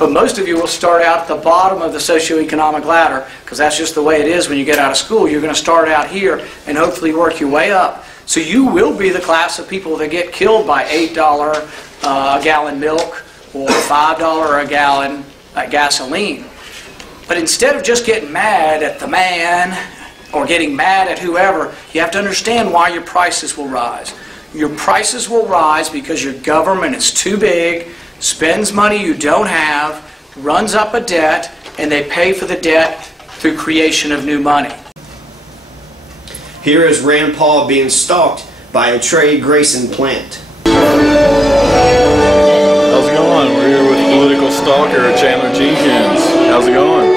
But most of you will start out at the bottom of the socioeconomic ladder, because that's just the way it is when you get out of school. You're going to start out here and hopefully work your way up. So you will be the class of people that get killed by $8 a gallon milk or $5 a gallon gasoline. But instead of just getting mad at the man or getting mad at whoever, you have to understand why your prices will rise. Your prices will rise because your government is too big, spends money you don't have, runs up a debt, and they pay for the debt through creation of new money. Here is Rand Paul being stalked by a Trey Grayson plant. How's it going? We're here with political stalker Chandler Jenkins. How's it going?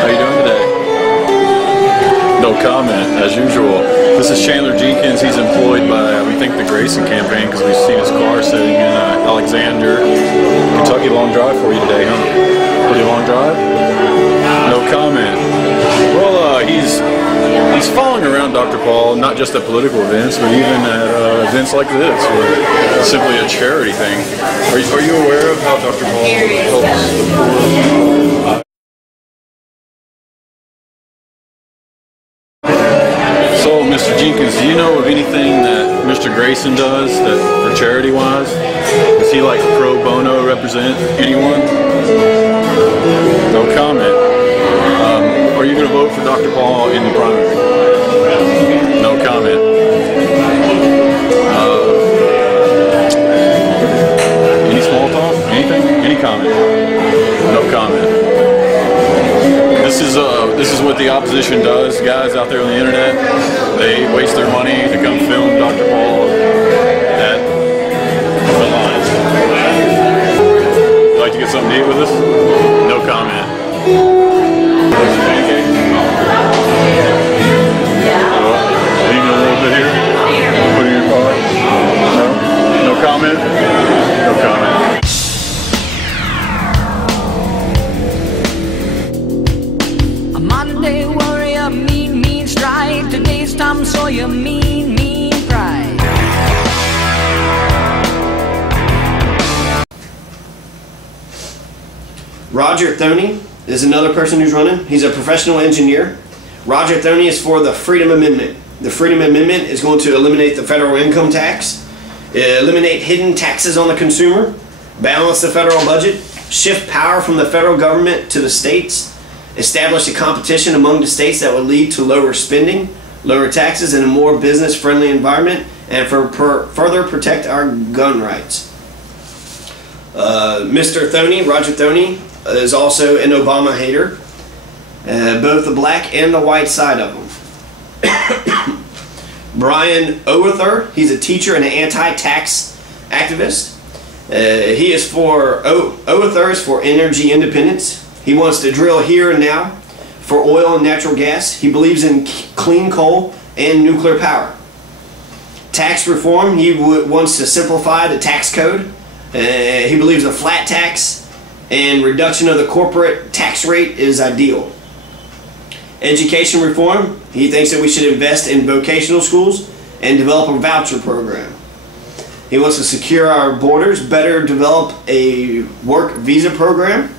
How you doing today? No comment, as usual. This is Chandler Jenkins. He's employed by, we think, the Grayson campaign, because we've seen his car sitting in Alexander, Kentucky. Long drive for you today, huh? Pretty long drive? No comment. Well, he's following around Dr. Paul, not just at political events, but even at events like this, where it's simply a charity thing. Are you aware of how Dr. Paul helps the poor? So, Mr. Jenkins, do you know of anything that Mr. Grayson does that for charity-wise? Does he like pro bono represent anyone? No comment. Are you going to vote for Dr. Paul in the primary? No comment. Any small talk? Anything? Any comment? No comment. This is what the opposition does, guys out there on the internet. They waste their money to come film Dr. Paul at the lines. Like to get something to eat with us? No comment. Pancake? Leave it a little bit here. Put it in your car. No? No comment? No comment. A Monday warrior, mean strike. Today's Tom Sawyer, mean pride. Roger Thoney is another person who's running. He's a professional engineer. Roger Thoney is for the Freedom Amendment. The Freedom Amendment is going to eliminate the federal income tax, eliminate hidden taxes on the consumer, balance the federal budget, shift power from the federal government to the states, establish a competition among the states that would lead to lower spending, lower taxes, and a more business-friendly environment, and further protect our gun rights. Mr. Thoney, Roger Thoney, is also an Obama hater, both the black and the white side of him. Brian Oerther, he's a teacher and an anti-tax activist. He is for, Oerther is for energy independence. He wants to drill here and now for oil and natural gas. He believes in clean coal and nuclear power. Tax reform, he wants to simplify the tax code. He believes a flat tax and reduction of the corporate tax rate is ideal. Education reform, he thinks that we should invest in vocational schools and develop a voucher program. He wants to secure our borders, better develop a work visa program.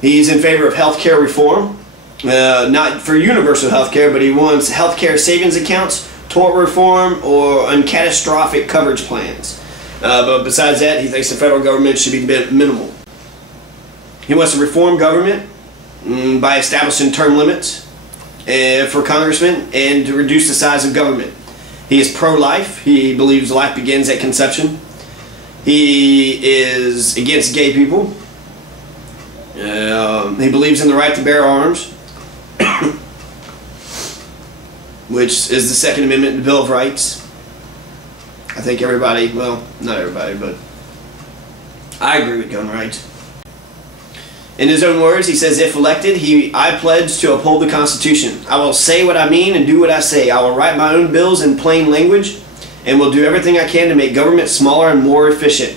He's in favor of health care reform, not for universal health care, but he wants health care savings accounts, tort reform, or catastrophic coverage plans. But besides that, he thinks the federal government should be minimal. He wants to reform government by establishing term limits for congressmen and to reduce the size of government. He is pro-life. He believes life begins at conception. He is against gay people. He believes in the right to bear arms, which is the Second Amendment to the Bill of Rights. I think everybody, well, not everybody, but I agree with gun rights. In his own words, he says, if elected, I pledge to uphold the Constitution. I will say what I mean and do what I say. I will write my own bills in plain language and will do everything I can to make government smaller and more efficient.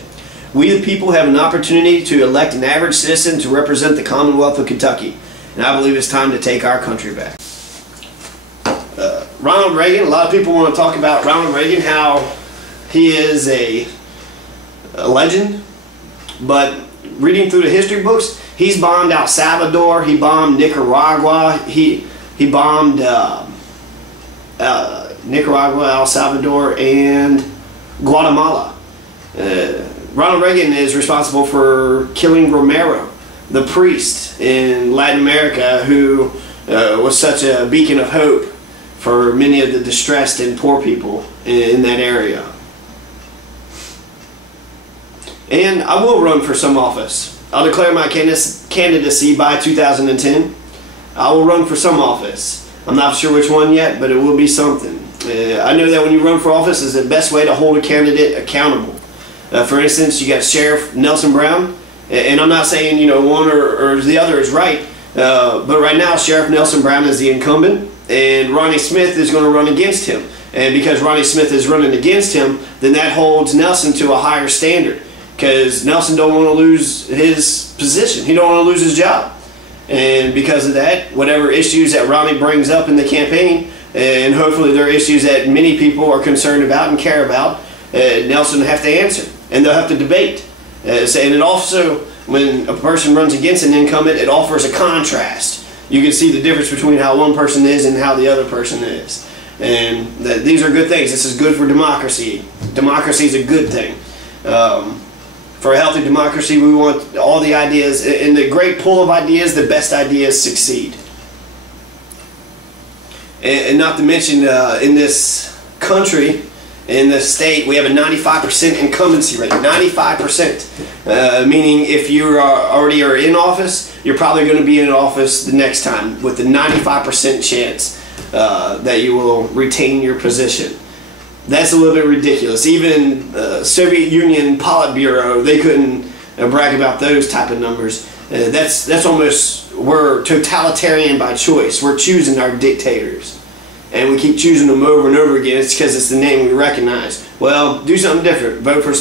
We the people have an opportunity to elect an average citizen to represent the Commonwealth of Kentucky, and I believe it's time to take our country back. Ronald Reagan, a lot of people want to talk about Ronald Reagan, how he is a legend, but reading through the history books, he's bombed El Salvador, he bombed Nicaragua, he bombed Nicaragua, El Salvador, and Guatemala. Ronald Reagan is responsible for killing Romero, the priest in Latin America who was such a beacon of hope for many of the distressed and poor people in that area. And I will run for some office. I'll declare my candidacy by 2010. I will run for some office. I'm not sure which one yet, but it will be something. I know that when you run for office is the best way to hold a candidate accountable. For instance, you got Sheriff Nelson Brown, and I'm not saying one or the other is right, but right now Sheriff Nelson Brown is the incumbent, and Ronnie Smith is going to run against him. And because Ronnie Smith is running against him, then that holds Nelson to a higher standard, because Nelson don't want to lose his position. He don't want to lose his job. And because of that, whatever issues that Ronnie brings up in the campaign, and hopefully they're issues that many people are concerned about and care about, Nelson will have to answer, and they'll have to debate. And it also, when a person runs against an incumbent, it offers a contrast. You can see the difference between how one person is and how the other person is. And these are good things. This is good for democracy. Democracy is a good thing. For a healthy democracy, we want all the ideas, in the great pool of ideas, the best ideas succeed. And not to mention, in this country, in this state, we have a 95% incumbency rate. 95%. Meaning if you already are in office, you're probably going to be in office the next time with a 95% chance that you will retain your position. That's a little bit ridiculous. Even Soviet Union Politburo, they couldn't brag about those type of numbers. That's almost, we're totalitarian by choice. We're choosing our dictators. And we keep choosing them over and over again. It's because it's the name we recognize. Well, do something different. Vote for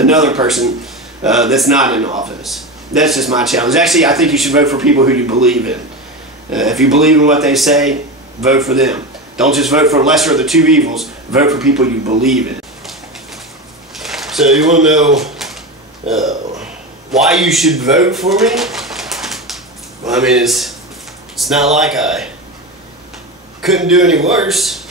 another person that's not in office. That's just my challenge. Actually, I think you should vote for people who you believe in. If you believe in what they say, vote for them. Don't just vote for lesser of the two evils. Vote for people you believe in. So you want to know why you should vote for me? Well, I mean, it's not like I couldn't do any worse.